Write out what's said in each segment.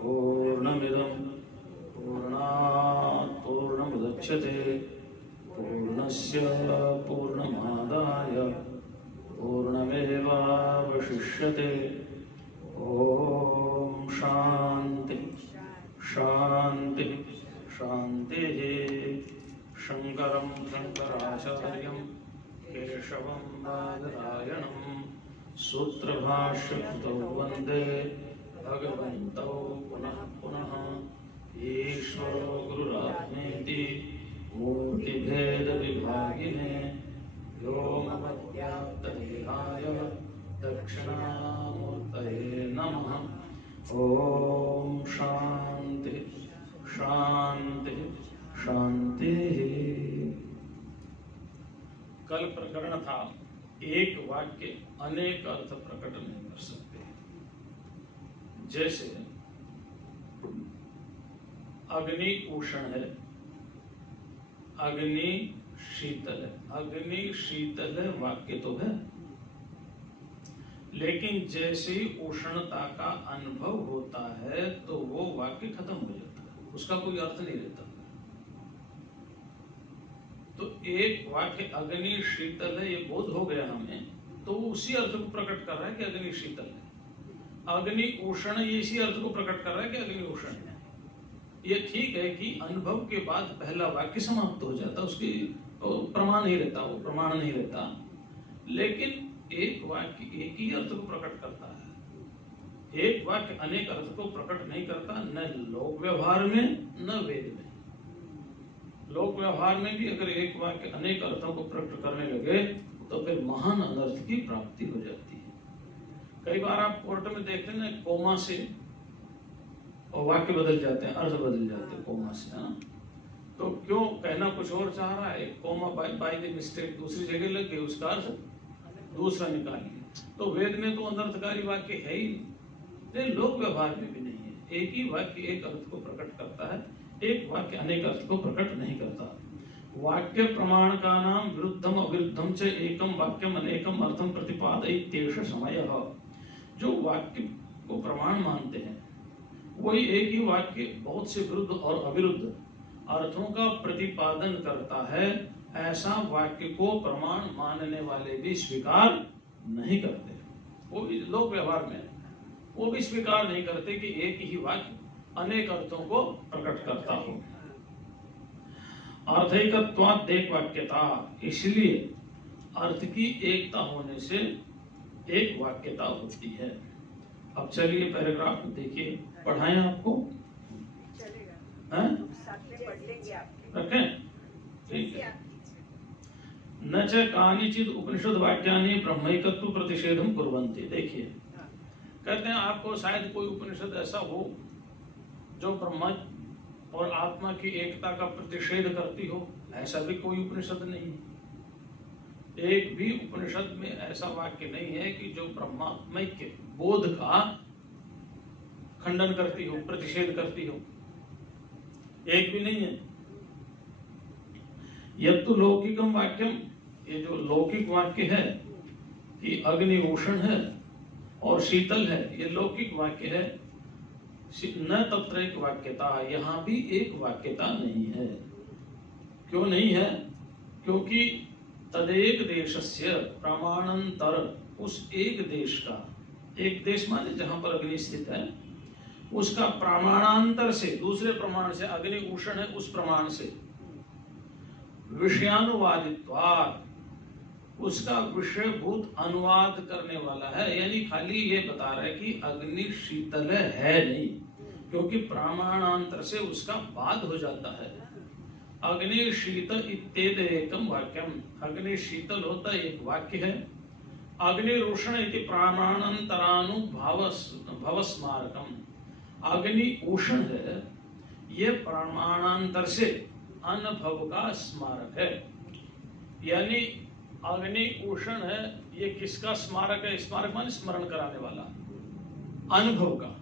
पूर्णमिदं पूर्णात् पूर्णमुदच्यते पूर्णस्य पूर्णमादाय पूर्णमेवावशिष्यते। ओम शांति शांति शांतिः। शंकरं शंकराचार्यं केशवं बादरायणं सूत्रभाष्यकृतौ वन्दे भगवन्तौ पुनः पुनः। ईश्वरो गुरुरात्मेति मूर्तिभेदविभागिने व्योमवद्व्याप्तदेहाय दक्षिणामूर्तये नमः। ओम शांति शांति शांति। कल प्रकरण था एक वाक्य अनेक अर्थ प्रकट नहीं कर सकते। जैसे अग्नि उष्ण है, अग्नि शीतल है। अग्नि शीतल है वाक्य तो है, लेकिन जैसे ही उष्णता का अनुभव होता है तो वो वाक्य खत्म हो जाता है, उसका कोई अर्थ नहीं रहता। तो एक वाक्य अग्नि शीतल है ये बोध हो गया हमें, तो उसी अर्थ को प्रकट कर रहा है कि अग्नि शीतल है। अग्नि उष्ण ये इसी अर्थ को प्रकट कर रहा है कि अग्नि उष्ण है। ये ठीक है कि अनुभव के बाद पहला वाक्य समाप्त हो जाता, उसकी प्रमाण नहीं रहता, वो प्रमाण नहीं रहता। लेकिन एक वाक्य एक ही अर्थ को प्रकट करता है, एक वाक्य अनेक अर्थ को प्रकट नहीं करता, न लोक व्यवहार में न वेद में। लोक व्यवहार में भी अगर एक वाक्य अनेक अर्थों को प्रकट करने लगे तो फिर महान अनर्थ की प्राप्ति हो जाती है। कई बार आप कोर्ट में देखते हैं ना, कोमा से और वाक्य बदल जाते हैं, अर्थ बदल जाते हैं कोमा से, है ना। तो क्यों, कहना कुछ और चाह रहा है, कोमा बाय द मिस्टेक दूसरी जगह लग गई, उसका अर्थ दूसरा निकालिए। तो वेद में तो अनर्थकारी वाक्य है ही नहीं, लोक व्यवहार में भी नहीं है। एक ही वाक्य एक अर्थ को प्रकट करता है, एक वाक्य अनेक अर्थ को प्रकट नहीं करता। वाक्य प्रमाण का नाम विरुद्धम अविरुद्धम च एकम वाक्यम अनेकम अर्थम प्रतिपादयत्येष समयः। जो वाक्य को प्रमाण मानते हैं वही एक ही वाक्य बहुत से विरुद्ध और अविरुद्ध अर्थों का प्रतिपादन करता है। ऐसा वाक्य को प्रमाण मानने वाले भी स्वीकार नहीं करते। वो भी लोक व्यवहार में वो भी स्वीकार नहीं करते कि एक ही वाक्य अनेक अर्थों को प्रकट करता हो। अर्थैकत्वात् एक वाक्यता, इसलिए अर्थ की एकता होने से एक वाक्यता होती है। अब चलिए पैराग्राफ देखिए, पढ़ाएं आपको, रखें, ठीक है। न च कानिचित् उपनिषद वाक्यानि ब्रह्मैकत्व प्रतिषेधं कुर्वन्ति। देखिए, कहते हैं आपको शायद कोई उपनिषद ऐसा हो जो ब्रह्म और आत्मा की एकता का प्रतिषेध करती हो। ऐसा भी कोई उपनिषद नहीं है। एक भी उपनिषद में ऐसा वाक्य नहीं है कि जो ब्रह्मात्मैक्य बोध का खंडन करती हो, प्रतिषेध करती हो, एक भी नहीं है। यत्तु लौकिकम वाक्यम, ये जो लौकिक वाक्य है कि अग्नि उष्ण है और शीतल है, ये लौकिक वाक्य है। न तत्र एक वाक्यता, यहाँ भी एक वाक्यता नहीं है। क्यों नहीं है? क्योंकि तदेक देशस्य प्रमाणांतर, उस एक देश का, एक देश माने जहां पर अग्नि स्थित है, उसका प्रमाणांतर से, दूसरे प्रमाण से, अग्नि उष्ण है उस प्रमाण से, विषयानुवादित्वात्, उसका विषयभूत अनुवाद करने वाला है। यानी खाली ये बता रहा है कि अग्नि शीतल है नहीं, क्योंकि प्रमाणांतर से उसका बाद हो जाता है। अग्नि शीतल इत्येत एकम वाक्यम, अग्नि शीतल होता एक वाक्य है। अग्नि उष्ण इति प्रमाणांतरानुभाव स्मारकम, अग्नि उष्ण है ये प्रमाणांतर से अनुभव का स्मारक है। यानी अग्नि उष्ण है ये किसका स्मारक है? स्मारक माने स्मरण कराने वाला, अनुभव का।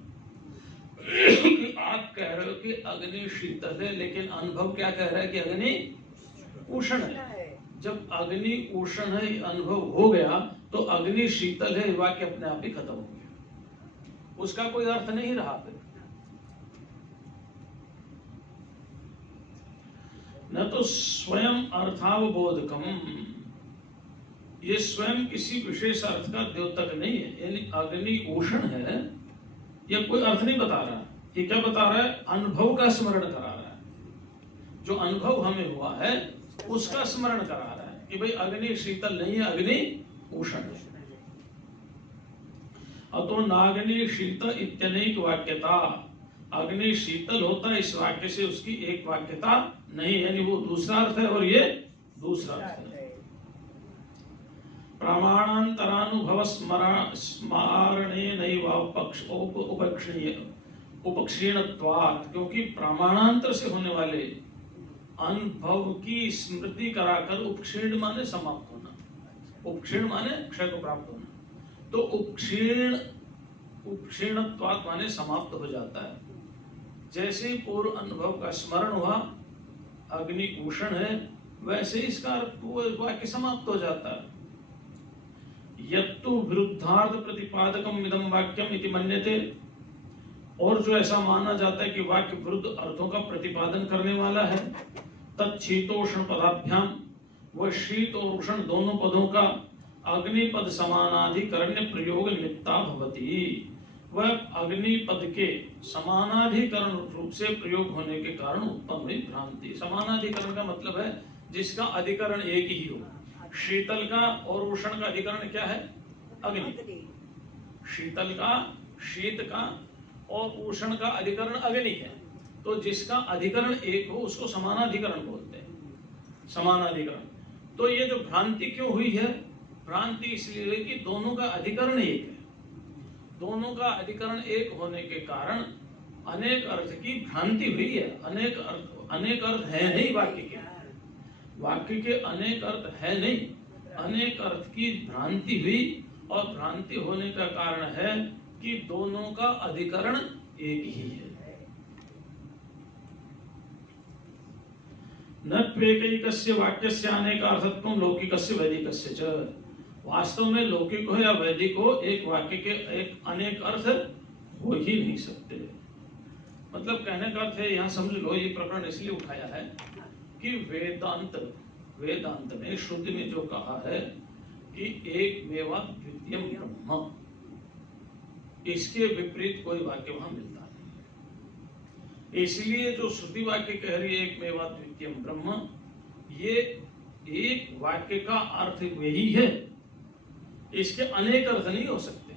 आप कह रहे हो कि अग्नि शीतल है, लेकिन अनुभव क्या कह रहा है कि अग्नि उष्ण है। जब अग्नि उष्ण है अनुभव हो गया तो अग्नि शीतल है वाक्य अपने आप ही खत्म हो गया, उसका कोई अर्थ नहीं रहा फिर। न तो स्वयं अर्थावबोधकम, ये स्वयं किसी विशेष अर्थ का द्योतक नहीं है। यानी अग्नि उष्ण है, यह कोई अर्थ नहीं बता रहा। ये क्या बता रहा है? अनुभव का स्मरण करा रहा है। जो अनुभव हमें हुआ है उसका स्मरण करा रहा है कि भाई अग्नि शीतल नहीं है, अग्नि उष्ण है। अतो नाग्नि शीतल इत्यनेक वाक्यता, अग्नि शीतल होता है इस वाक्य से उसकी एक वाक्यता नहीं, यानी वो दूसरा अर्थ है और ये दूसरा अर्थ है। प्रमाणांतरानुभव स्मरणे नैव उपक्षीणत्वात्, क्योंकि प्रमाणांतर से होने वाले अनुभव की स्मृति कराकर, उपक्षीण माने समाप्त होना, उपक्षीण माने क्षय को प्राप्त होना, तो उपक्षीणत्वात् माने समाप्त हो जाता है। जैसे पूर्व अनुभव का स्मरण हुआ अग्नि उष्ण है, वैसे इसका वाक्य समाप्त हो जाता है। यत्तु विरुद्धार्थ प्रतिपादकम इदं वाक्यम इति मन्यते, और जो ऐसा माना जाता है कि वाक्य विरुद्ध अर्थों का प्रतिपादन करने वाला है, तच्छीतोष्ण पदाभ्याम, वह शीत और उष्ण दोनों पदों का अग्निपद समानाधिकरण्य प्रयोग निमित्ता भवति, वह अग्निपद के समानाधिकरण रूप से प्रयोग होने के कारण उत्पन्न हुई भ्रांति। समानाधिकरण का मतलब है जिसका अधिकरण एक ही हो। शीतल का और उष्ण का अधिकरण क्या है? अग्नि। शीतल का, शीत का और उष्ण का अधिकरण अग्नि है। तो जिसका अधिकरण एक हो उसको समानाधिकरण बोलते हैं, समानाधिकरण। तो ये जो भ्रांति क्यों हुई है? भ्रांति इसलिए हुई कि दोनों का अधिकरण एक है। दोनों का अधिकरण एक होने के कारण अनेक अर्थ की भ्रांति हुई है। अनेक अर्थ है नहीं वाक्य के, वाक्य के अनेक अर्थ है नहीं, अनेक अर्थ की भ्रांति हुई। और भ्रांति होने का कारण है कि दोनों का अधिकरण एक ही है। न त्वेकैकस्य वाक्यस्य अनेकार्थत्वं लौकिकस्य वैदिकस्य च, वास्तव में लौकिक हो या वैदिक हो, एक वाक्य के एक अनेक अर्थ हो ही नहीं सकते। मतलब कहने का अर्थ है, यहाँ समझ लो, ये प्रकरण इसलिए उठाया है कि वेदांत में श्रुति में जो कहा है कि एक मेवा द्वितीयम ब्रह्म, इसके विपरीत कोई वाक्य वहां मिलता नहीं। इसलिए जो श्रुति वाक्य कह रही है एक मेवा द्वितीयम ब्रह्म, ये एक वाक्य का अर्थ यही है। इसके अनेक अर्थ नहीं हो सकते।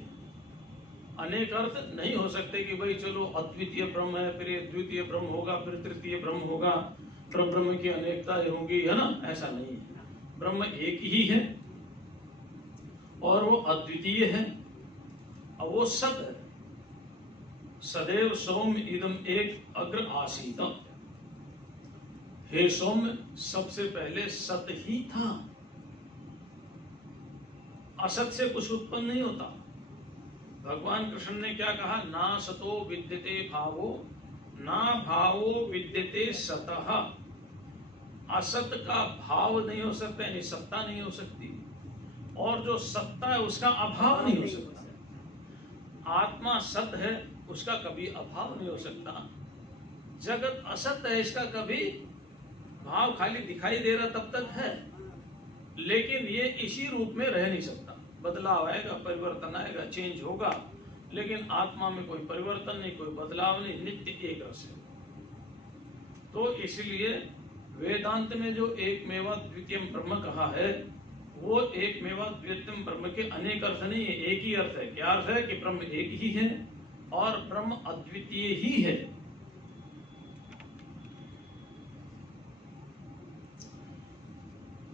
अनेक अर्थ नहीं हो सकते कि भाई चलो अद्वितीय ब्रह्म है, फिर द्वितीय ब्रह्म होगा, फिर तृतीय ब्रह्म होगा, ब्रह्म की अनेकता होगी, है ना? ऐसा नहीं है। ब्रह्म एक ही है और वो अद्वितीय है और वो सत है। सदैव सौम्य इदम एक अग्र आसीत, हे सौम्य, सबसे पहले सत ही था। असत से कुछ उत्पन्न नहीं होता। भगवान कृष्ण ने क्या कहा? ना सतो विद्यते भावो ना भावो विद्यते सतः। असत का भाव नहीं हो सकता, यानी सत्ता नहीं हो सकती, और जो सत्ता है उसका अभाव नहीं हो सकता। आत्मा सत है, उसका कभी अभाव नहीं हो सकता। जगत असत है, इसका कभी भाव खाली दिखाई दे रहा तब तक है, लेकिन ये इसी रूप में रह नहीं सकता। बदलाव आएगा, परिवर्तन आएगा, चेंज होगा, लेकिन आत्मा में कोई परिवर्तन नहीं, कोई बदलाव नहीं, नित्य एक रस है। तो इसलिए वेदांत में जो एक मेवा द्वितीयम ब्रह्म कहा है, वो एक मेवा द्वितीयम ब्रह्म के अनेक अर्थ नहीं है, एक ही अर्थ है। क्या अर्थ है? कि ब्रह्म एक ही है और ब्रह्म अद्वितीय ही है।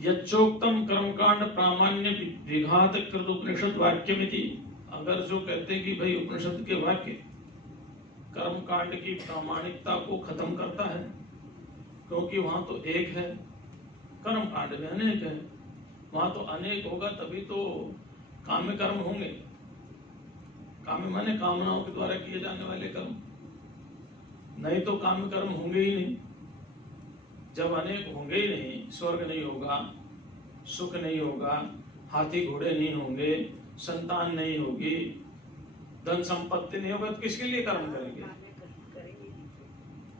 यच्चोक्तम कर्मकांड प्रामाण्य विघात कृत उपनिषद वाक्यमिति, अगर जो कहते हैं कि भाई उपनिषद के वाक्य कर्मकांड की प्रामाणिकता को खत्म करता है, क्योंकि वहां तो एक है, कर्मकांड में अनेक है। वहां तो अनेक होगा तभी तो काम्य कर्म होंगे। काम्य माने कामनाओं के द्वारा किए जाने वाले कर्म, नहीं तो काम्य कर्म होंगे ही नहीं। जब अनेक होंगे ही नहीं, स्वर्ग नहीं होगा, सुख नहीं होगा, हाथी घोड़े नहीं होंगे, संतान नहीं होगी, धन संपत्ति नहीं होगा, तो किसके लिए कर्म करेंगे?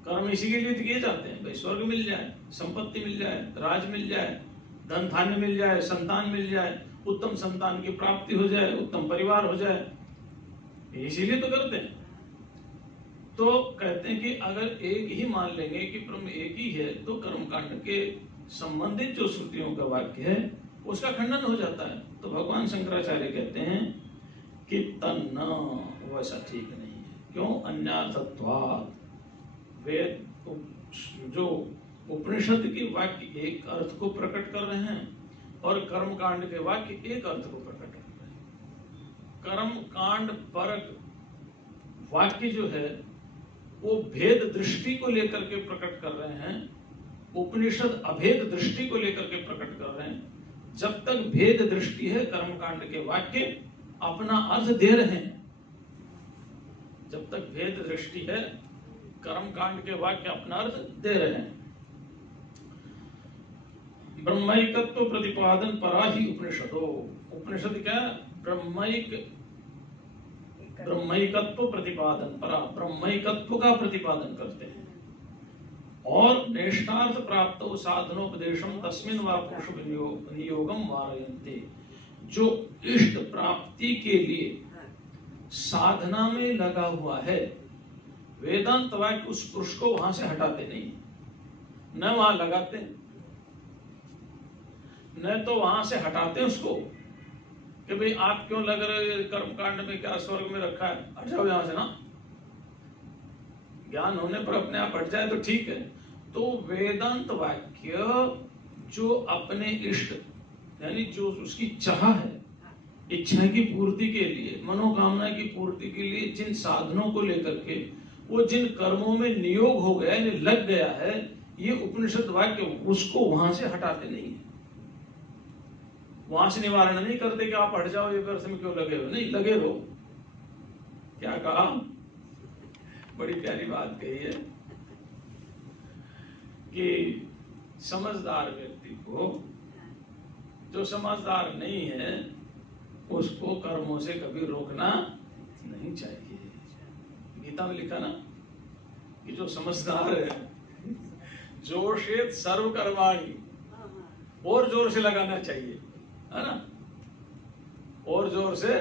कर्म इसी के लिए तो किए जाते हैं, भाई स्वर्ग मिल जाए, संपत्ति मिल जाए, राज मिल जाए, धन धान्य मिल जाए, संतान मिल जाए, उत्तम संतान की प्राप्ति हो जाए, उत्तम परिवार हो जाए, इसीलिए तो करते हैं। तो कहते हैं कि अगर एक ही मान लेंगे कि ब्रह्म एक ही है, तो कर्मकांड के संबंधित जो श्रुतियों का वाक्य है उसका खंडन हो जाता है। तो भगवान शंकराचार्य कहते हैं कि तन्न, वैसा ठीक नहीं है। क्यों? अन्यार्थत्वात्, वेद जो उपनिषद के वाक्य एक अर्थ को प्रकट कर रहे हैं और कर्मकांड के वाक्य एक अर्थ को प्रकट कर रहे हैं। कर्मकांड परक वाक्य जो है वो भेद दृष्टि को लेकर के प्रकट कर रहे हैं, उपनिषद अभेद दृष्टि को लेकर के प्रकट कर रहे हैं। जब तक भेद दृष्टि है कर्मकांड के वाक्य अपना अर्थ दे रहे हैं, जब तक भेद दृष्टि है कर्मकांड के वाक्य अपना अर्थ दे रहे हैं। ब्रह्मैकत्व प्रतिपादन परा ही उपनिषदो, उपनिषद क्या? ब्रह्मैकत्व प्रतिपादन परा, ब्रह्मैकत्व का प्रतिपादन करते हैं। और नेष्टार्थ प्राप्त साधनोपदेशम तस्मिन् वा पुरुष नियोगम वारयन्ते, जो इष्ट प्राप्ति के लिए साधना में लगा हुआ है, वेदांत वाक्य उस पुरुष को वहां से हटाते नहीं, न वहां लगाते, न तो वहां से हटाते उसको कि भाई आप क्यों लग रहे कर्मकांड में, क्या स्वर्ग में रखा है, हट जाओ यहां से ना। ज्ञान होने पर अपने आप हट जाए तो ठीक है। तो वेदांत वाक्य जो अपने इष्ट यानी जो उसकी चाह है, इच्छा की पूर्ति के लिए, मनोकामना की पूर्ति के लिए जिन साधनों को लेकर के वो जिन कर्मों में नियोग हो गया है, लग गया है, ये उपनिषद वाक्य उसको वहां से हटाते नहीं है, वहां से निवारण नहीं करते कि आप हट जाओ, ये व्यर्थ में क्यों लगे हो, नहीं, लगे रहो। क्या कहा? बड़ी प्यारी बात कही है कि समझदार व्यक्ति को, जो समझदार नहीं है उसको कर्मों से कभी रोकना नहीं चाहिए। गीता में लिखा ना कि जो समझदार है जोशेत सर्व कर्माणि, और जोर से लगाना चाहिए, है ना, और जोर से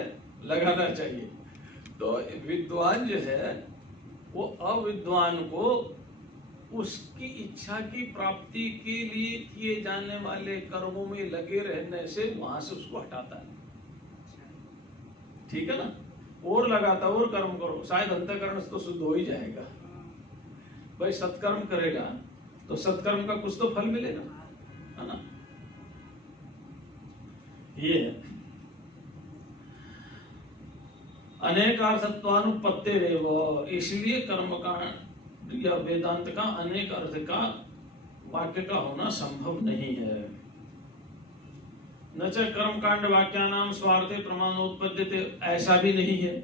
लगाना चाहिए। तो विद्वान जो है वो अविद्वान को उसकी इच्छा की प्राप्ति के लिए किए जाने वाले कर्मों में लगे रहने से वहां से उसको हटाता है, ठीक है ना। और लगाता और कर्म करो, शायद अंतःकरण तो शुद्ध हो ही जाएगा। भाई सत्कर्म करेगा तो सत्कर्म का कुछ तो फल मिलेगा, है ना। ये है अनेकार्थत्वानुपत्तिरेव, इसलिए कर्म का या वेदांत का अनेक अर्थ का वाक्य का होना संभव नहीं है। न च कर्मकांड वाक्यानाम स्वार्थे प्रमाणोत्पद्यते, ऐसा भी नहीं है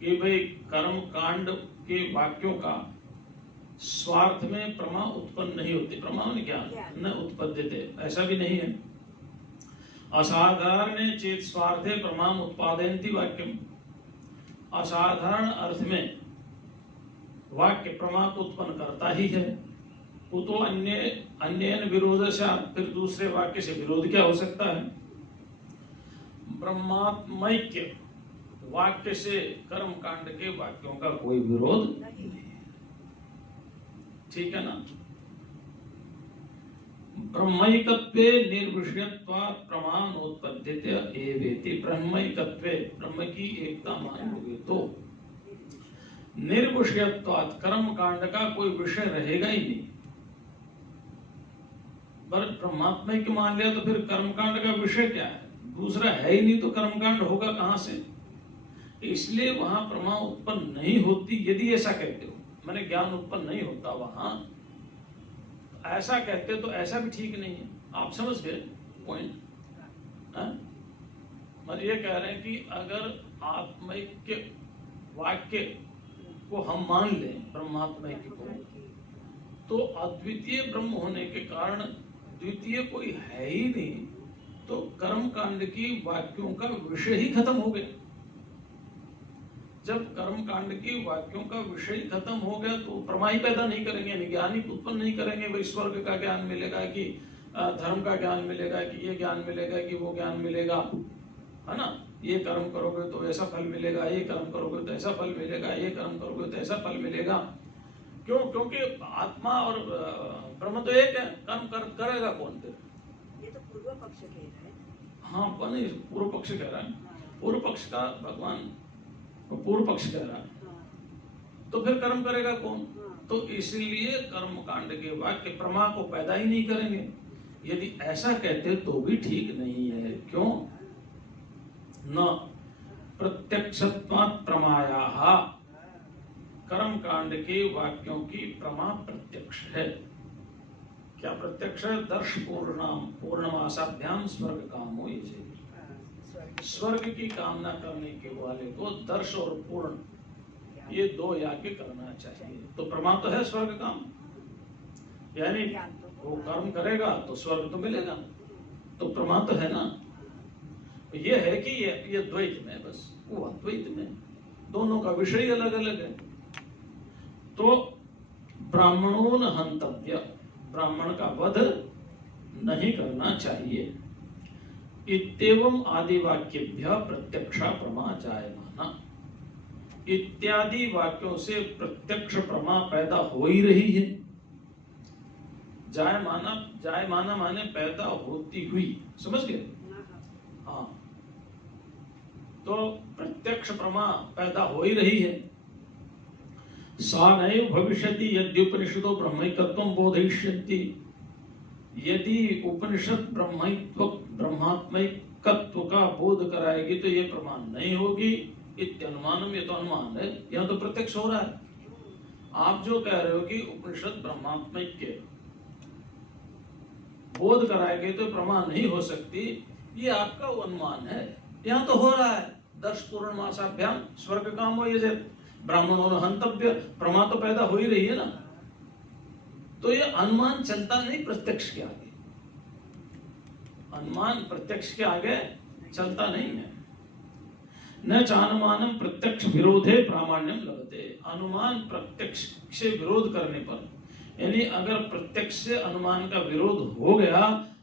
कि भाई कर्म कांड के वाक्यों का स्वार्थ में प्रमा उत्पन्न नहीं होती, प्रमाण क्या न उत्पद्यते, ऐसा भी नहीं है। असाधारण चेत स्वार्थे प्रमाण उत्पादयन्ति वाक्यम, असाधारण अर्थ में वाक्य प्रमाण उत्पन्न करता ही है। वो तो अन्य विरोध से, फिर दूसरे वाक्य से विरोध क्या हो सकता है। ब्रह्मात्मैक्य वाक्य से कर्म कांड के वाक्यों का कोई विरोध नहीं है, ठीक है ना। ब्रह्मैकत्वे निर्विषयत्वात् प्रमाणोत्पद्यते एवेति, ब्रह्मैकत्वे ब्रह्म की एकता मानोगे तो निर्विषयत्वात् कर्म कांड का कोई विषय रहेगा ही नहीं। पर ब्रह्मात्मैक्य मान लिया तो फिर कर्मकांड का विषय क्या है, दूसरा है ही नहीं, तो कर्मकांड होगा कहां से। इसलिए वहां प्रमा उत्पन्न नहीं होती, यदि ऐसा कहते हो, मैंने ज्ञान उत्पन्न नहीं होता वहां, ऐसा कहते तो ऐसा भी ठीक नहीं है। आप समझ गए पॉइंट? मतलब ये कह रहे हैं कि अगर आत्मैक्य वाक्य को हम मान लें, ब्रह्मात्मैक्य को, तो अद्वितीय ब्रह्म होने के कारण द्वितीय कोई है ही नहीं, तो कर्म कांड की वाक्यों का विषय ही खत्म हो गया। जब कर्म कांड की वाक्यों का विषय खत्म हो गया तो प्रमा ही पैदा नहीं करेंगे, यानी ज्ञान ही उत्पन्न नहीं करेंगे। वही स्वर्ग का ज्ञान मिलेगा कि धर्म का ज्ञान मिलेगा कि ये ज्ञान मिलेगा कि वो ज्ञान मिलेगा, है ना। ये कर्म करोगे तो ऐसा फल मिलेगा, ये कर्म करोगे तो ऐसा फल मिलेगा, ये कर्म करोगे तो ऐसा फल मिलेगा। क्यों? क्योंकि आत्मा और ब्रह्म तो एक है। कर्म करेगा कौन फिर? ये तो पूर्व पक्ष कह रहा है। हाँ, पूर्व पक्ष कह रहा है। पूर्व पक्ष का भगवान पूर्व पक्ष कह रहा है, तो फिर कर्म करेगा कौन? तो इसलिए कर्म कांड के वाक्य प्रमा को पैदा ही नहीं करेंगे। यदि ऐसा कहते तो भी ठीक नहीं है। क्यों? न प्रत्यक्षत्वात् प्रमायाः, कर्म कांड के वाक्यों की प्रमा प्रत्यक्ष है। क्या प्रत्यक्ष है? दर्श पूर्णमासाभ्याम स्वर्ग कामो ये, स्वर्ग की कामना करने के वाले को दर्श और पूर्ण ये दो याज्ञ करना चाहिए। तो प्रमा तो है स्वर्ग काम, यानी वो कर्म करेगा तो स्वर्ग तो मिलेगा, तो प्रमा तो है ना। ये है कि ये द्वैत में, बस वो अद्वैत में दोनों का विषय अलग अलग है। तो ब्राह्मणों न हंतव्य, ब्राह्मण का वध नहीं करना चाहिए। इत्येवं आदि वाक्येभ्यः प्रत्यक्षा प्रमा जायमाना, इत्यादि वाक्यों से प्रत्यक्ष प्रमा पैदा हो ही रही है। जायमाना माने पैदा होती हुई, समझ गए? हाँ, तो प्रत्यक्ष प्रमा पैदा हो ही रही है। सा नैव भविष्यति यद्युपनिषदो ब्रह्मैकत्वं बोधयिष्यन्ति, यदि उपनिषद ब्रह्मात्मैकत्व का बोध कराएगी तो ये प्रमाण नहीं होगी। इत्यनुमानम, ये तो अनुमान है, यह तो प्रत्यक्ष हो रहा है। आप जो कह रहे हो कि उपनिषद ब्रह्मात्मैक्य बोध कराएगी तो प्रमाण नहीं हो सकती, ये आपका अनुमान है। यहाँ तो हो रहा है। दर्श पूर्णमासाभ्याम स्वर्ग कामो ये, ब्राह्मणों हंतव्य, प्रमा तो पैदा हो ही रही है ना। तो ये अनुमान चलता नहीं प्रत्यक्ष के आगे, अनुमान प्रत्यक्ष के आगे चलता नहीं है। न चानुमानम प्रत्यक्ष विरोधे प्रामाण्यम लभते, अनुमान प्रत्यक्ष से विरोध करने पर, यानी अगर प्रत्यक्ष से अनुमान का विरोध हो गया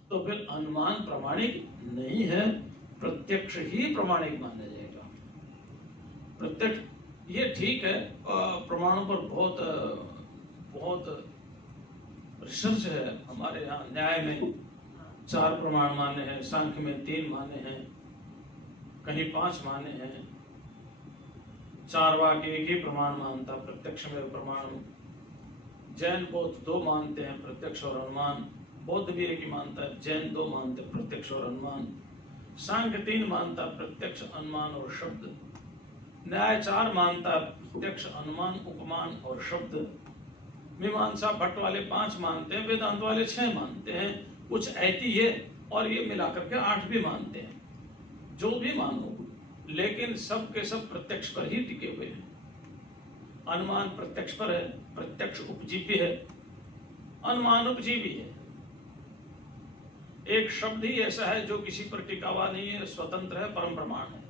तो फिर अनुमान प्रामाणिक नहीं है, प्रत्यक्ष ही प्रामाणिक माना जाएगा। प्रत्यक्ष ये ठीक है, प्रमाणों पर बहुत रिसर्च है। हमारे यहाँ न्याय में 4 प्रमाण माने हैं, सांख्य में 3 माने हैं, कहीं 5 माने हैं। चारवाक एक ही प्रमाण मानता, प्रत्यक्ष में प्रमाण। जैन बौद्ध 2 मानते हैं, प्रत्यक्ष और अनुमान। बौद्ध भी एक ही मानता है, जैन 2 मानते हैं, प्रत्यक्ष और अनुमान। सांख्य 3 मानता, प्रत्यक्ष, अनुमान और शब्द। न्याय 4 मानता, प्रत्यक्ष, अनुमान, उपमान और शब्द। मीमांसा भट्ट वाले 5 मानते हैं, वेदांत वाले 6 मानते हैं, कुछ ऐती है और ये मिलाकर के 8 भी मानते हैं। जो भी मानो, लेकिन सब के सब प्रत्यक्ष पर ही टिके हुए हैं। अनुमान प्रत्यक्ष पर है, प्रत्यक्ष उपजीवी है, अनुमान उपजीवी है। एक शब्द ही ऐसा है जो किसी पर टिका हुआ नहीं है, स्वतंत्र है, परम प्रमाण है।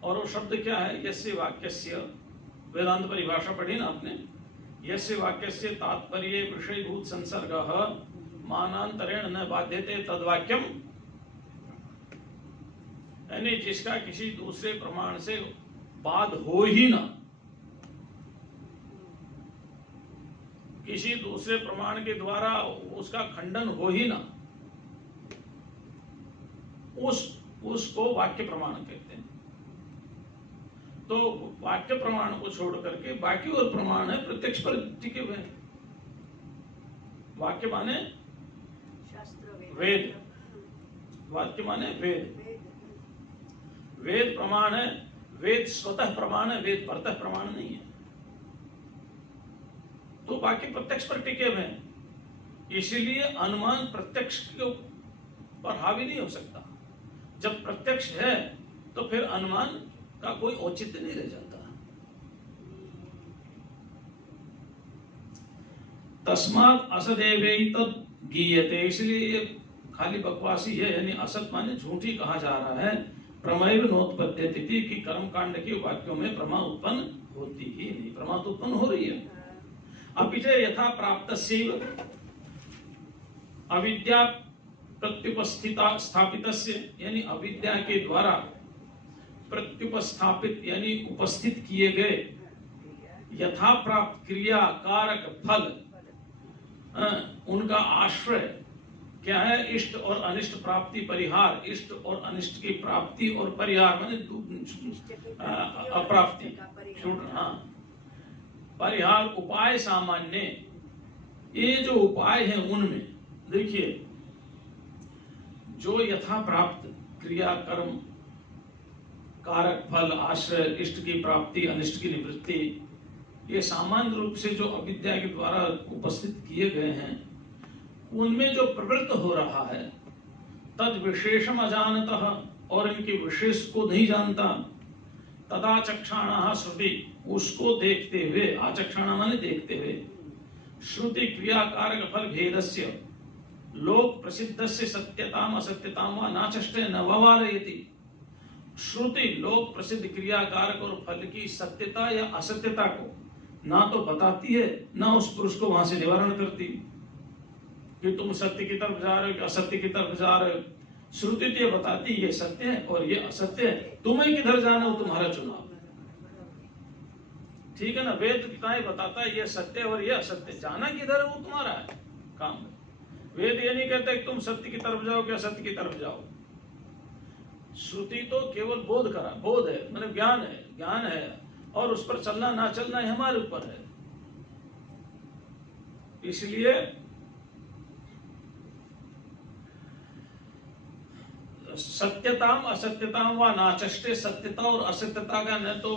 और वो शब्द क्या है? यस्य वाक्यस्य, वेदांत परिभाषा पढ़ी ना आपने, यस्य वाक्यस्य तात्पर्ये विषयभूत संसर्गः मानांतरेण न बाध्यते तद्वाक्यम, यानी जिसका किसी दूसरे प्रमाण से बाध हो ही ना, किसी दूसरे प्रमाण के द्वारा उसका खंडन हो ही ना, उसको वाक्य प्रमाण कहते हैं। तो वाक्य प्रमाण को छोड़ करके बाकी और प्रमाण है प्रत्यक्ष पर टिके हुए हैं। वाक्य माने वेद, वाक्य माने वेद, वेद प्रमाण है। वेद स्वतः प्रमाण है, वेद परतः प्रमाण नहीं है। तो बाकी प्रत्यक्ष पर टिके हुए हैं, इसीलिए अनुमान प्रत्यक्ष के पर हावी नहीं हो सकता। जब प्रत्यक्ष है तो फिर अनुमान का कोई औचित्य नहीं रह जाता। तस्मात् असदेवैतद् गीयते, इसलिए ये खाली बकवासी है, यानी असत माने झूठी कहा जा रहा है। प्रमेय नोत्पद्यते थी कि कर्म कांड के वाक्यों में प्रमा उत्पन्न होती ही नहीं। प्रमा तो उत्पन्न हो रही है। अभी से यथा प्राप्त अविद्या प्रत्युपस्थिता स्थापित, यानी अविद्या के द्वारा प्रत्युपस्थापित यानी उपस्थित किए गए यथा प्राप्त क्रिया कारक फल, उनका आश्रय क्या है? इष्ट और अनिष्ट प्राप्ति परिहार। इष्ट और अनिष्ट की प्राप्ति और परिहार माने अप्राप्ति, हाँ, परिहार उपाय सामान्य। ये जो उपाय है उनमें देखिए, जो यथा प्राप्त क्रिया कर्म कारक फल आश्रय इष्ट की प्राप्ति अनिष्ट की निवृत्ति, ये सामान्य रूप से जो अविद्या के द्वारा उपस्थित किए गए हैं, उनमें जो प्रवृत्त हो रहा है तद विशेषम अजानतः, और इनके विशेष को नहीं जानता, तदा चक्षाणा श्रुति, उसको देखते हुए, आचक्षाणा माने देखते हुए, श्रुति क्रिया कारक फल भेदस्य लोक प्रसिद्धस्य सत्यताम असत्यताम वा नाचष्टे न ववारयति। श्रुति लोक प्रसिद्ध क्रिया कारक और फल की सत्यता या असत्यता को ना तो बताती है, ना उस पुरुष को वहां से निवारण करती कि तुम सत्य की तरफ जा रहे हो कि असत्य की तरफ जा रहे हो। श्रुति तो ये बताती ये सत्य है और ये असत्य है, तुम्हें किधर जाना हो तुम्हारा चुनाव। ठीक है ना? वेद पिताएं बताता है ये सत्य और ये असत्य, जाना किधर है वो तुम्हारा है काम। वेद ये नहीं कहता कि तुम सत्य की तरफ जाओ कि असत्य की तरफ जाओ। श्रुति तो केवल बोध करा, बोध है मतलब ज्ञान है, ज्ञान है, और उस पर चलना ना चलना है हमारे ऊपर है। इसलिए सत्यताम असत्यताम व नाचष्टे, सत्यता और असत्यता का न तो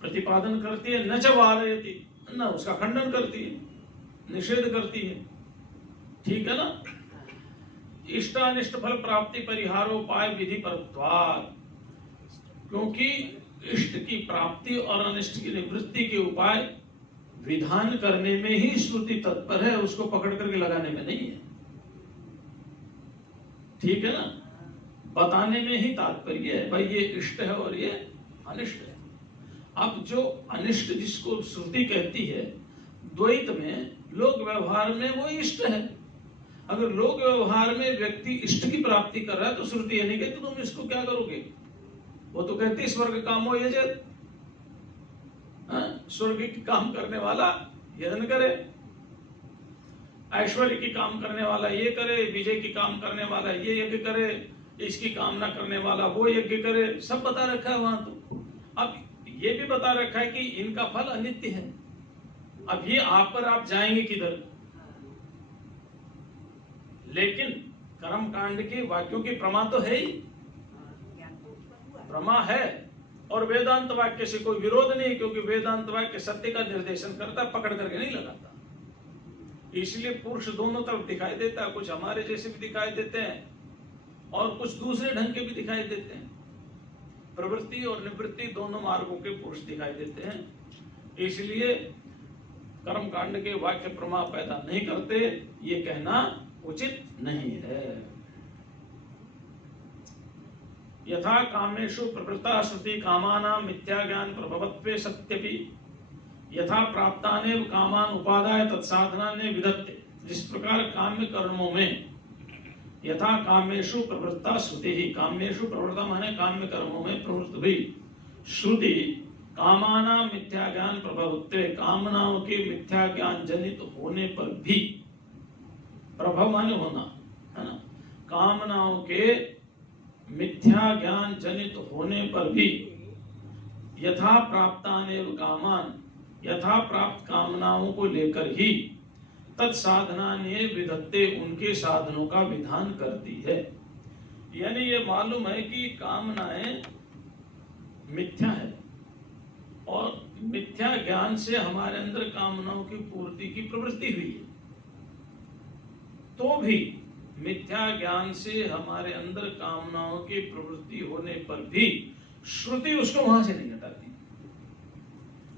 प्रतिपादन करती है, न च वारयति, न उसका खंडन करती है, निषेध करती है। ठीक है ना? इष्ट अनिष्ट फल प्राप्ति परिहारोपाय विधि परत्वात्, क्योंकि इष्ट की प्राप्ति और अनिष्ट की निवृत्ति के उपाय विधान करने में ही श्रुति तत्पर है, उसको पकड़ करके लगाने में नहीं है। ठीक है ना? बताने में ही तात्पर्य है, भाई ये इष्ट है और ये अनिष्ट है। अब जो अनिष्ट जिसको श्रुति कहती है, द्वैत में लोक व्यवहार में वो इष्ट है। अगर लोक व्यवहार में व्यक्ति इष्ट की प्राप्ति कर रहा है तो श्रुति ये नहीं कहती तुम इसको क्या करोगे, वो तो कहती स्वर्ग कामो यजत, स्वर्ग की काम करने वाला यजन करे, ऐश्वर्य की काम करने वाला ये करे, विजय की काम करने वाला ये यज्ञ करे, इसकी कामना करने वाला वो यज्ञ करे, सब बता रखा है वहां। तो अब ये भी बता रखा है कि इनका फल अनित्य है। अब ये आप पर आप जाएंगे किधर? लेकिन कर्म कांड के वाक्यों की प्रमा तो है ही, प्रमा है, और वेदांत वाक्य से कोई विरोध नहीं, क्योंकि वेदांत वाक्य सत्य का निर्देशन करता, पकड़ करके नहीं लगाता। इसलिए पुरुष दोनों तरफ दिखाई देता है, कुछ हमारे जैसे भी दिखाई देते हैं और कुछ दूसरे ढंग के भी दिखाई देते हैं। प्रवृत्ति और निवृत्ति दोनों मार्गों के पुरुष दिखाई देते हैं। इसलिए कर्म कांड के वाक्य प्रमा पैदा नहीं करते, ये कहना उचित नहीं है। यथा कामेषु प्रवृत्ता श्रुति कामानां मिथ्या ज्ञान प्रभवत्वे सत्यपि यथा प्राप्तानेव कामान उपादाय तत्साधनान्य विधत्ते। जिस प्रकार काम्य कर्मों में यथा कामेषु प्रवृत्ता श्रुति ही, कामेषु प्रवृत्ता माने काम्य कर्मों में प्रवृत्त हुई श्रुति कामानां मिथ्या ज्ञान प्रभवत्वे, कामनाओं के मिथ्या ज्ञान जनित होने पर भी, प्रभव माने होना है ना, कामनाओं के मिथ्या ज्ञान जनित होने पर भी यथा प्राप्तानेव कामान, यथा प्राप्त कामनाओं को लेकर ही तत्साधनान्य विधत्ते, उनके साधनों का विधान करती है। यानी ये मालूम है कि कामनाएं मिथ्या है और मिथ्या ज्ञान से हमारे अंदर कामनाओं की पूर्ति की प्रवृत्ति हुई है, तो भी मिथ्या ज्ञान से हमारे अंदर कामनाओं की प्रवृत्ति होने पर भी श्रुति उसको वहां से नहीं हटाती।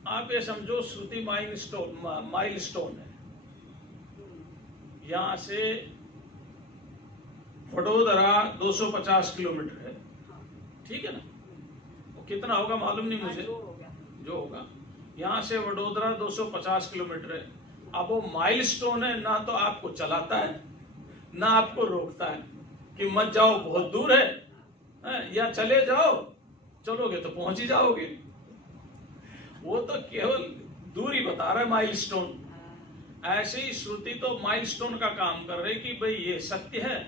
आप ये समझो श्रुति माइलस्टोन है। यहां से वडोदरा 250 किलोमीटर है, ठीक है ना। वो कितना होगा मालूम नहीं मुझे, जो होगा जो होगा। यहाँ से वडोदरा 250 किलोमीटर है। अब वो माइलस्टोन है, ना तो आपको चलाता है ना आपको रोकता है कि मत जाओ बहुत दूर है, या चले जाओ, चलोगे तो पहुंच ही जाओगे। वो तो केवल दूरी बता रहा है, माइलस्टोन। ऐसे ही श्रुति तो माइलस्टोन का काम कर रही कि भाई ये सत्य है,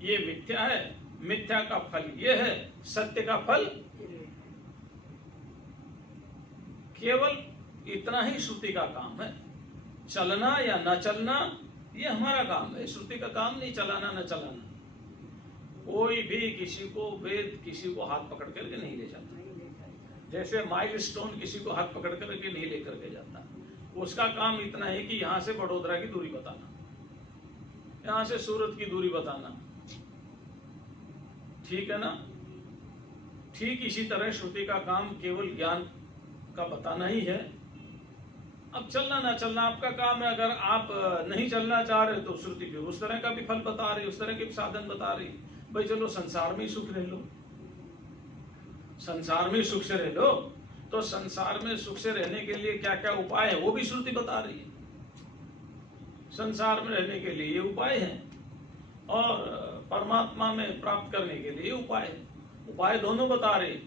ये मिथ्या है, मिथ्या का फल ये है, सत्य का फल। केवल इतना ही श्रुति का काम है। चलना या न चलना ये हमारा काम है, श्रुति का काम नहीं चलाना न चलाना। कोई भी किसी को वेद किसी को हाथ पकड़ करके नहीं ले जाता, जैसे माइलस्टोन किसी को हाथ पकड़ करके नहीं लेकर के जाता। उसका काम इतना है कि यहाँ से वडोदरा की दूरी बताना, यहाँ से सूरत की दूरी बताना, ठीक है ना। ठीक इसी तरह श्रुति का काम केवल ज्ञान का बताना ही है। अब चलना ना चलना आपका काम है। अगर आप नहीं चलना चाह रहे तो श्रुति फिर उस तरह का भी फल बता रही, उस तरह के साधन बता रही। भाई चलो संसार में ही सुख रह लो, संसार में सुख से रह लो, तो संसार में सुख से रहने के लिए क्या क्या उपाय है वो भी श्रुति बता रही है। संसार में रहने के लिए ये उपाय है और परमात्मा में प्राप्त करने के लिए उपाय है। उपाय दोनों बता रही,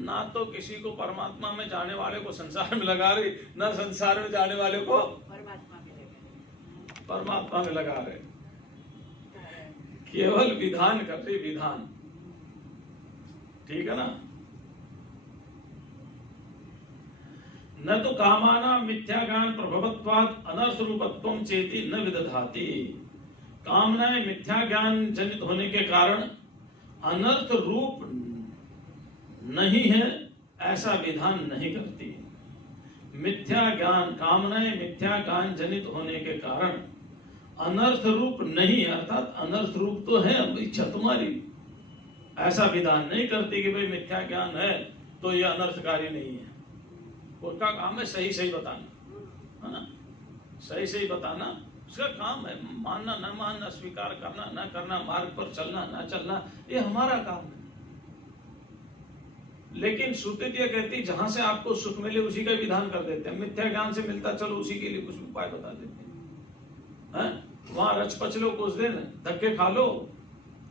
ना तो किसी को परमात्मा में जाने वाले को संसार में लगा रही, ना संसार में जाने वाले को परमात्मा में लगा रहे। केवल विधान करते, विधान, ठीक है ना। न तो कामाना मिथ्या ज्ञान प्रभवत्वात् अनर्थ रूपत्वम चेति न विदधाति। कामनाएं मिथ्या ज्ञान जनित होने के कारण अनर्थ रूप नहीं है ऐसा विधान नहीं करती। मिथ्या ज्ञान, कामनाएं मिथ्या ज्ञान जनित होने के कारण अनर्थ रूप नहीं, अर्थात अनर्थ रूप तो है अब इच्छा तुम्हारी, ऐसा विधान नहीं करती कि भाई मिथ्या ज्ञान है तो ये अनर्थकारी नहीं है। उसका काम है सही सही बताना, है ना, सही सही बताना उसका काम है। मानना न मानना, स्वीकार करना न करना, मार्ग पर चलना न चलना, ये हमारा काम है। लेकिन श्रुति यह कहती जहां से आपको सुख मिले उसी का विधान कर देते हैं। मिथ्या ज्ञान से मिलता चलो उसी के लिए कुछ उपाय बता देते हैं। वहां रच पच लो, कुछ दिन धक्के खा लो,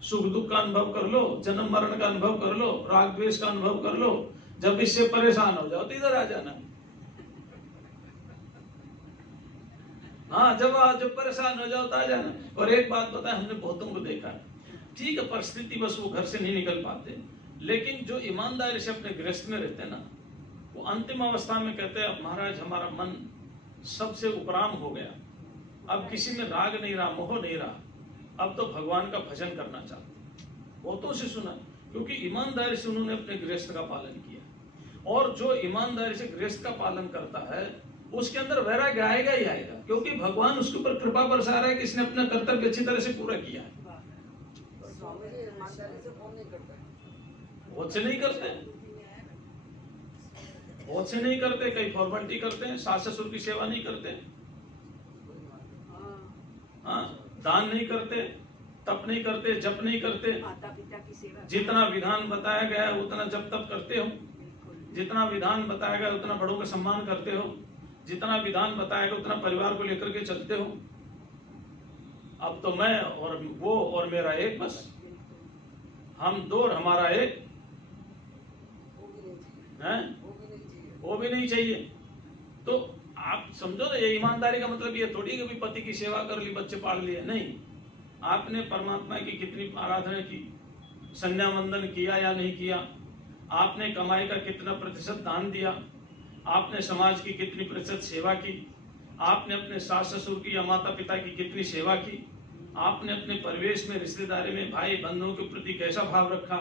सुख दुख का अनुभव कर लो, जन्म मरण का अनुभव कर लो, राग द्वेष का अनुभव कर लो। जब इससे परेशान हो जाओ तो इधर आ जाना। हाँ, जब परेशान हो जाओ तो आ जाना। और एक बात बताए, हमने बहुतों को देखा है, ठीक है परिस्थिति बस वो घर से नहीं निकल पाते, लेकिन जो ईमानदारी से अपने गृहस्थ में रहते हैं ना, वो अंतिम अवस्था में कहते हैं महाराज हमारा मन सबसे उपराम हो गया, अब किसी में राग नहीं रहा, मोह नहीं रहा, अब तो भगवान का भजन करना चाहते। बहुतों से सुना, क्योंकि ईमानदारी से उन्होंने अपने गृहस्थ का पालन किया। और जो ईमानदारी से गृहस्थ का पालन करता है उसके अंदर वैराग्य आएगा ही आएगा, क्योंकि भगवान उसके ऊपर कृपा बरसा रहा है कि इसने अपना कर्तव्य अच्छी तरह से पूरा किया है। बहुत से नहीं करते, बहुत से नहीं करते, कई फॉर्मेलिटी करते हैं, सास ससुर की सेवा नहीं करते, हाँ, दान नहीं करते, तप नहीं करते, जप नहीं करते। माता पिता की सेवा, जितना विधान बताया गया है उतना जप तप करते हो, जितना विधान बताया गया उतना बड़ों का सम्मान करते हो, जितना विधान बताया गया उतना परिवार को लेकर के चलते हो। अब तो मैं और वो और मेरा एक, बस हम दो और हमारा एक है, वो भी नहीं चाहिए। तो आप समझो ना, ये ईमानदारी का मतलब ये थोड़ी कि पति की सेवा कर ली, बच्चे पाल लिए, नहीं। आपने परमात्मा की कितनी आराधना की, संध्या वंदन किया या नहीं किया, आपने कमाई का कितना प्रतिशत दान दिया, आपने समाज की कितनी प्रतिशत सेवा की, आपने अपने सास ससुर की या माता पिता की कितनी सेवा की, आपने अपने परिवेश में रिश्तेदारी में भाई बंधुओं के प्रति कैसा भाव रखा।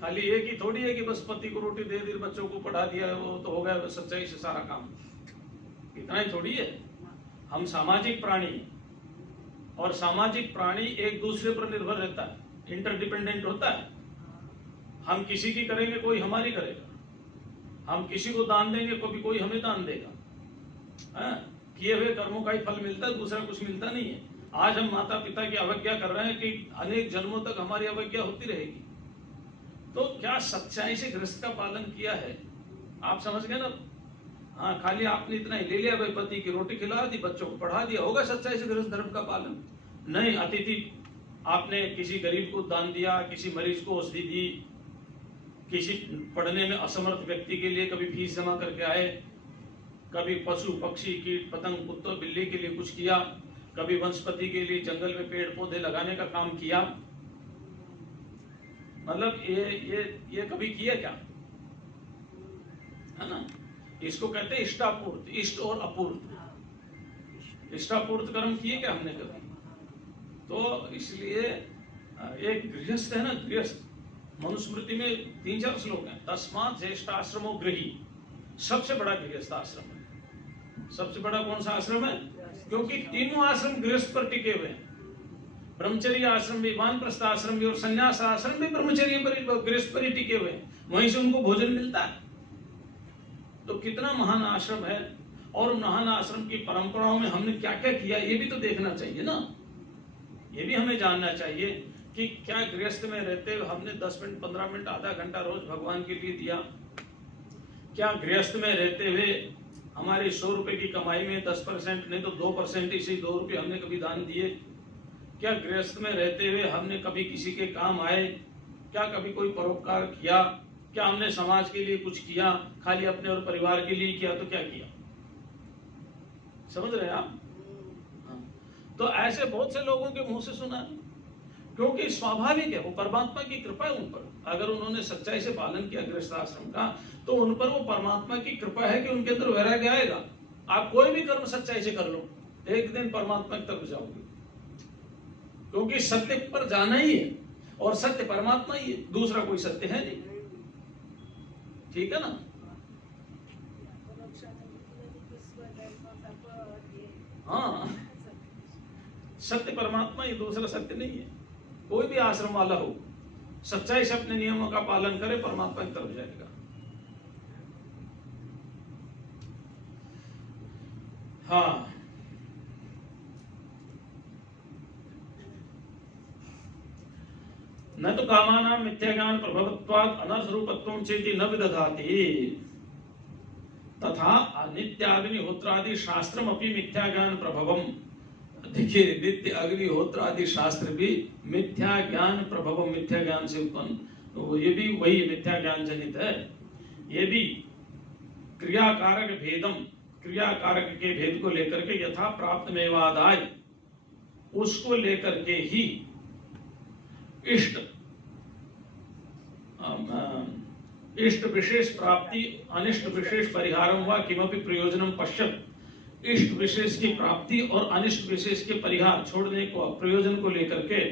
खाली एक ही थोड़ी है कि बस पति को रोटी दे दी, बच्चों को पढ़ा दिया, वो तो हो गया, सच्चाई से सारा काम, इतना ही थोड़ी है। हम सामाजिक प्राणी हैं और सामाजिक प्राणी एक दूसरे पर निर्भर रहता है, इंटरडिपेंडेंट होता है। हम किसी की करेंगे कोई हमारी करेगा, हम किसी को दान देंगे कोई हमें दान देगा। किए हुए कर्मों का ही फल मिलता है, दूसरा कुछ मिलता नहीं है। आज हम माता पिता की अवज्ञा कर रहे हैं कि अनेक जन्मों तक हमारी अवज्ञा होती रहेगी। तो क्या सच्चाई से गृहस्थ का पालन किया है? आप समझ गए ना? हाँ, खाली आपने इतना ही ले लिया, भाई पति की रोटी खिला दी, बच्चों को पढ़ा दिया, होगा सच्चाई से गृहस्थ धर्म का पालन? नहीं। अतिथि आपने किसी गरीब को दान दिया, किसी मरीज को औषधि दी, किसी पढ़ने में असमर्थ व्यक्ति के लिए कभी फीस जमा करके आए, कभी पशु पक्षी कीट पतंग कुत्तों बिल्ली के लिए कुछ किया, कभी वनस्पति के लिए जंगल में पेड़ पौधे लगाने का काम किया। मतलब ये कभी किया क्या? है ना? इसको कहते हैं इष्टापूर्त, इष्ट और अपूर्त। इष्टापूर्त कर्म किए क्या हमने कभी? तो इसलिए एक गृहस्थ है ना, गृहस्थ, मनुस्मृति में 3-4 श्लोक हैं। तस्मात् ज्येष्ठाश्रमो गृही, सबसे बड़ा गृहस्थ आश्रम है। सबसे बड़ा कौन सा आश्रम है? क्योंकि तीनों आश्रम गृहस्थ पर टिके हुए हैं। ब्रह्मचर्य आश्रम भी, वानप्रस्थ आश्रम भी और संन्यास आश्रम भी ब्रह्मचर्य पर, गृहस्थ पर ही टिके हुए हैं। वहीं से उनको भोजन मिलता है। तो कितना महान आश्रम है, और महान आश्रम की परंपराओं में हमने क्या क्या किया, ये भी तो देखना चाहिए ना। ये भी हमें जानना चाहिए कि क्या गृहस्थ में रहते हुए हमने 10 मिनट 15 मिनट आधा घंटा रोज भगवान के लिए दिया? क्या गृहस्थ में रहते हुए हमारी 100 रुपए की कमाई में 10% नहीं तो 2% ही से 2 रुपए हमने कभी दान दिए? क्या गृहस्थ में रहते हुए हमने कभी किसी के काम आए? क्या कभी कोई परोपकार किया? क्या हमने समाज के लिए कुछ किया? खाली अपने और परिवार के लिए किया तो क्या किया? समझ रहे हैं आप? तो ऐसे बहुत से लोगों के मुंह से सुना, क्योंकि स्वाभाविक है, वो परमात्मा की कृपा है उन पर। अगर उन्होंने सच्चाई से पालन किया गृहस्थ आश्रम का, तो उन पर वो परमात्मा की कृपा है कि उनके अंदर वैराग्य आएगा। आप कोई भी कर्म सच्चाई से कर लो, एक दिन परमात्मा की तरफ जाओगे, क्योंकि सत्य पर जाना ही है, और सत्य परमात्मा ही है, दूसरा कोई सत्य है नहीं। ठीक है ना? हाँ, सत्य परमात्मा ही, दूसरा सत्य नहीं है। कोई भी आश्रम वाला हो, सच्चाई से अपने नियमों का पालन करे, परमात्मा की तरफ जाएगा। हाँ, न तो कामानां मिथ्याज्ञान प्रभवत्वात् अनर्थ रूपत्वं चेति न विदधाति, तथा नित्याग्निहोत्रादि शास्त्रम अपि मिथ्याज्ञान प्रभवम। देखिए, नित्य अग्निहोत्र आदि शास्त्र भी मिथ्या ज्ञान प्रभव, मिथ्या ज्ञान से उत्पन्न, तो ये भी वही मिथ्या ज्ञान जनित है। ये भी क्रियाकारक भेदम, क्रियाकारक के भेद को लेकर के, यथा प्राप्त मेवादाय, उसको लेकर के ही इष्ट विशेष प्राप्ति अनिष्ट विशेष परिहारम व किमपि प्रयोजनम पश्यत। इष्ट विशेष की प्राप्ति और अनिष्ट विशेष के परिहार छोड़ने को, प्रयोजन को लेकर के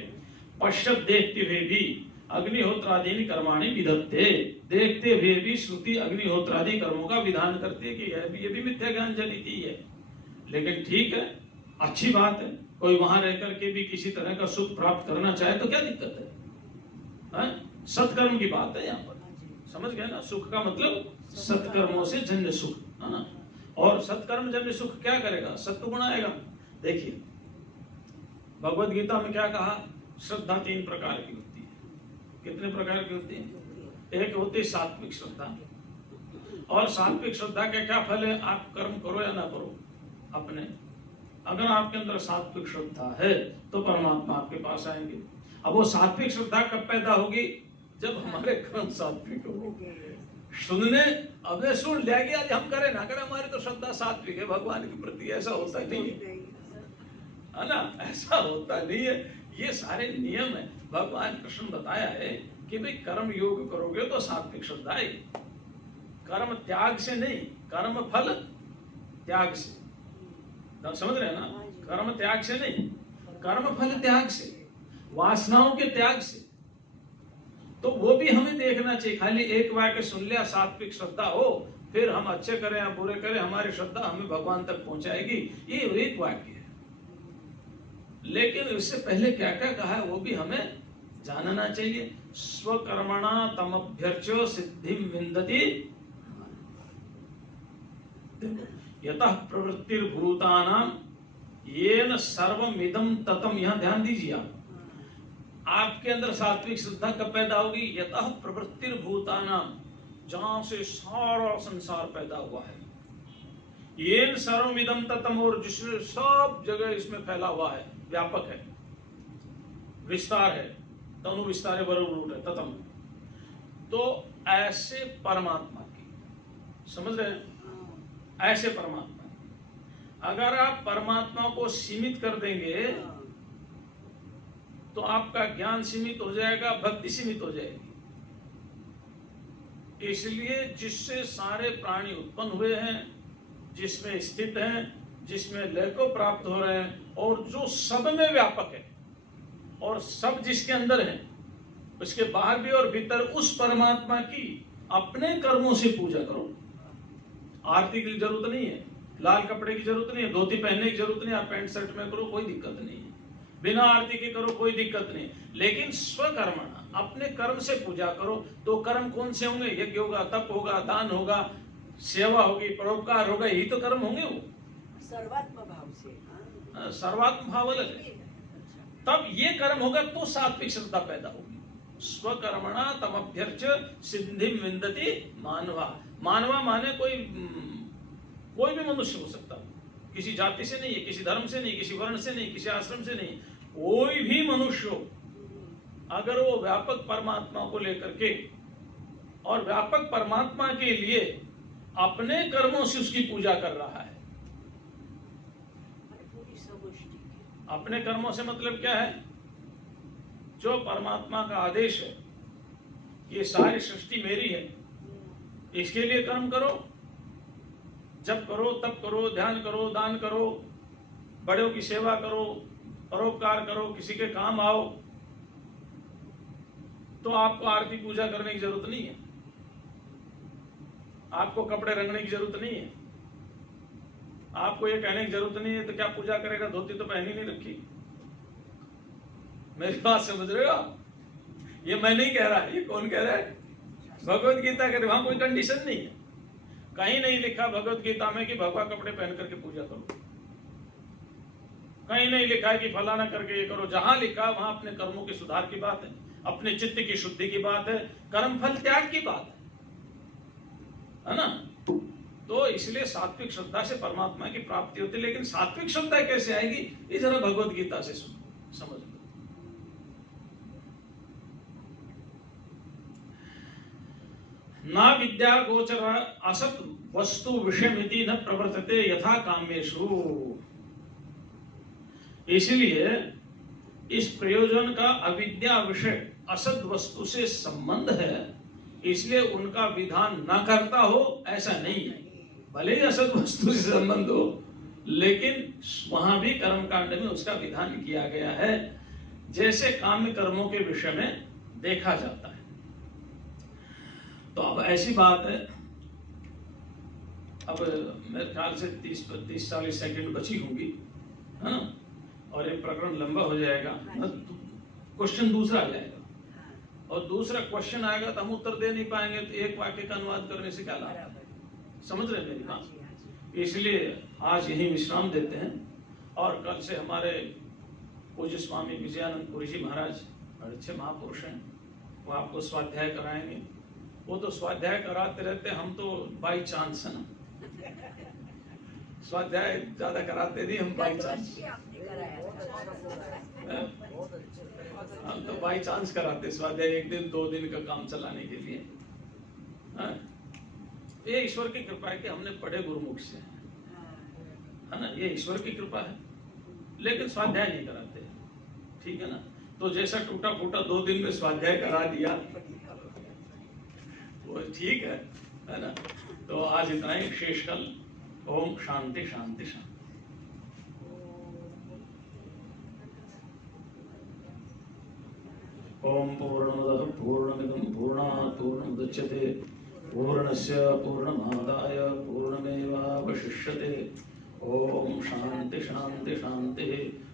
पश्चात देखते हुए भी अग्निहोत्रादि कर्माणि विधत्ते, देखते हुए भी श्रुति अग्निहोत्रादि कर्मों का विधान करती है कि ये भी मिथ्या ज्ञान जनित ही है। लेकिन ठीक है, अच्छी बात है, कोई वहां रह करके भी किसी तरह का सुख प्राप्त करना चाहे तो क्या दिक्कत है? सत्कर्म की बात है यहाँ पर, समझ गए ना? सुख का मतलब सत्कर्मों से जन्य सुख, है ना? और सत्कर्म जन्य सुख क्या करेगा? सत्वगुण आएगा। देखिए, भगवत गीता में क्या कहा? श्रद्धा 3 प्रकार की होती है। कितने प्रकार की होती है? एक होती है सात्विक श्रद्धा, और सात्विक श्रद्धा का क्या फल है? आप कर्म करो या ना करो अपने, अगर आपके अंदर सात्विक श्रद्धा है तो परमात्मा आपके पास आएंगे। अब वो सात्विक श्रद्धा कब पैदा होगी? जब हमारे कर्म सात्विक होंगे। सुनने, अब सुन लेंगे, आज हम करें ना करें, हमारी तो श्रद्धा सात्विक है भगवान के प्रति, ऐसा होता नहीं है ना? ऐसा होता नहीं है। ये सारे नियम है, भगवान कृष्ण बताया है कि भाई कर्म योग करोगे तो सात्विक श्रद्धा आएगी। कर्म त्याग से नहीं, कर्म फल त्याग से, समझ रहे हैं ना? कर्म त्याग से नहीं, कर्म फल त्याग से, वासनाओं के त्याग से। तो वो भी हमें देखना चाहिए। खाली एक वाक्य सुन लिया सात्विक श्रद्धा हो, फिर हम अच्छे करें या बुरे करें, हमारी श्रद्धा हमें भगवान तक पहुंचाएगी, ये एक वाक्य है। लेकिन इससे पहले क्या क्या कहा है वो भी हमें जानना चाहिए। स्वकर्मणा तमभ्यर्च्यो सिद्धिं विन्दति यतः प्रवृत्तिर्भूतानां येन सर्वमिदं ततम्। यहां ध्यान दीजिए आप, आपके अंदर सात्विक श्रद्धा कब पैदा होगी? यतः प्रवृत्तिर्भूतानाम, जहां से सारा संसार पैदा हुआ है। येन सर्वमिदं ततम्, और जिसमें सब जगह इसमें फैला हुआ है, व्यापक है, विस्तार है, तनु विस्तारे वरुण है ततम। तो ऐसे परमात्मा की, समझ रहे हैं? ऐसे परमात्मा, अगर आप परमात्मा को सीमित कर देंगे तो आपका ज्ञान सीमित हो जाएगा, भक्ति सीमित हो जाएगी। इसलिए जिससे सारे प्राणी उत्पन्न हुए हैं, जिसमें स्थित हैं, जिसमें लय को प्राप्त हो रहे हैं, और जो सब में व्यापक है और सब जिसके अंदर है, उसके बाहर भी और भीतर, उस परमात्मा की अपने कर्मों से पूजा करो। आरती की जरूरत नहीं है, लाल कपड़े की जरूरत नहीं है, धोती पहनने की जरूरत नहीं है, आप पैंट शर्ट में करो, कोई दिक्कत नहीं है, बिना आरती के करो, कोई दिक्कत नहीं। लेकिन स्वकर्मणा, अपने कर्म से पूजा करो। तो कर्म कौन से होंगे? यज्ञ होगा, तप होगा, दान होगा, सेवा होगी, परोपकार होगा, यही तो कर्म होंगे। वो सर्वात्म भाव से, सर्वात्म भाव अलग है। तब ये कर्म होगा तो सात्विक श्रद्धा पैदा होगी। स्वकर्मणा तमभ्यर्च सिद्धिं विन्दति मानवा। मानवा माने कोई भी मनुष्य हो सकता है, किसी जाति से नहीं है, किसी धर्म से नहीं, किसी वर्ण से नहीं, किसी आश्रम से नहीं, कोई भी मनुष्य हो, अगर वो व्यापक परमात्मा को लेकर के और व्यापक परमात्मा के लिए अपने कर्मों से उसकी पूजा कर रहा है। अपने कर्मों से मतलब क्या है? जो परमात्मा का आदेश है, ये सारी सृष्टि मेरी है, इसके लिए कर्म करो, जब करो, तब करो, ध्यान करो, दान करो, बड़ों की सेवा करो, परोपकार करो, किसी के काम आओ, तो आपको आरती पूजा करने की जरूरत नहीं है, आपको कपड़े रंगने की जरूरत नहीं है, आपको ये कहने की जरूरत नहीं है तो क्या पूजा करेगा, धोती तो पहनी नहीं रखी। मेरी बात समझ रहे हो? ये मैं नहीं कह रहा, ये कौन कह रहा है? भगवत गीता के, वहां कोई कंडीशन नहीं है, कहीं नहीं लिखा भगवत गीता में कि भगवा कपड़े पहन करके पूजा करो, कहीं नहीं लिखा है कि फलाना करके ये करो। जहां लिखा वहां अपने कर्मों के सुधार की बात है, अपने चित्त की शुद्धि की बात है, कर्म फल त्याग की बात है ना? तो इसलिए सात्विक श्रद्धा से परमात्मा की प्राप्ति होती है। लेकिन सात्विक श्रद्धा कैसे आएगी, ये जरा भगवत गीता से समझ लो। ना विद्या गोचर असत वस्तु विषयमिति न प्रवर्तते यथा कामेषु। इसलिए इस प्रयोजन का अविद्या विषय असत वस्तु से संबंध है, इसलिए उनका विधान न करता हो ऐसा नहीं है। भले ही असत वस्तु से संबंध हो, लेकिन वहां भी कर्म कांड में उसका विधान किया गया है, जैसे काम्य कर्मों के विषय में देखा जाता है। तो अब ऐसी बात है, अब मेरे ख्याल से 30-40 सेकंड बची होंगी, है ना? और ये प्रकरण लंबा हो जाएगा, क्वेश्चन दूसरा आ जाएगा, और दूसरा क्वेश्चन आएगा तो हम उत्तर दे नहीं पाएंगे, तो एक वाक्य का अनुवाद करने से क्या लाभ? समझ रहे मेरी बात? इसलिए आज यही विश्राम देते हैं, और कल से हमारे पूज्य स्वामी विजयानंद पुरी जी महाराज बड़े अच्छे महापुरुष हैं, वो आपको स्वाध्याय कराएंगे। वो तो स्वाध्याय कराते रहते, हम तो बाई चांस है ना, स्वाध्याय ज्यादा कराते नहीं, हम बाई चांस, हम तो बाई चांस कराते स्वाध्याय, 1 दिन 2 दिन का काम चलाने के लिए। ये ईश्वर की कृपा है कि हमने पढ़े गुरुमुख से, है ना? ये ईश्वर की कृपा है, लेकिन स्वाध्याय नहीं कराते, ठीक है ना? तो जैसा टूटा फूटा 2 दिन में स्वाध्याय करा दिया वो ठीक है ना? तो आज इतना ही, शेष कल। ओम शांति शांति शांति। ओम पूर्णमदः पूर्णमिदं पूर्णात् पूर्णमुदच्यते पूर्णस्य पूर्णमादाय पूर्णमेवावशिष्यते। ओम शांति शांति शांति।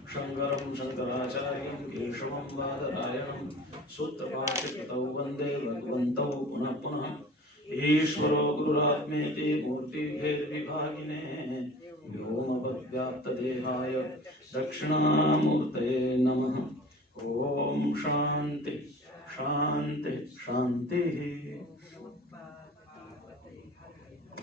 शंकरं शंकराचार्यं केशवं बादरायणं सूत्रभाष्यकृतौ वन्दे भगवन्तौ पुनः पुनः। ईश्वरो गुरुरात्मेति मूर्तिभेदविभागिने व्योमवद्व्याप्तदेहाय दक्षिणामूर्तये नमः। ओम शांति शांति शांति। नमः पार्वती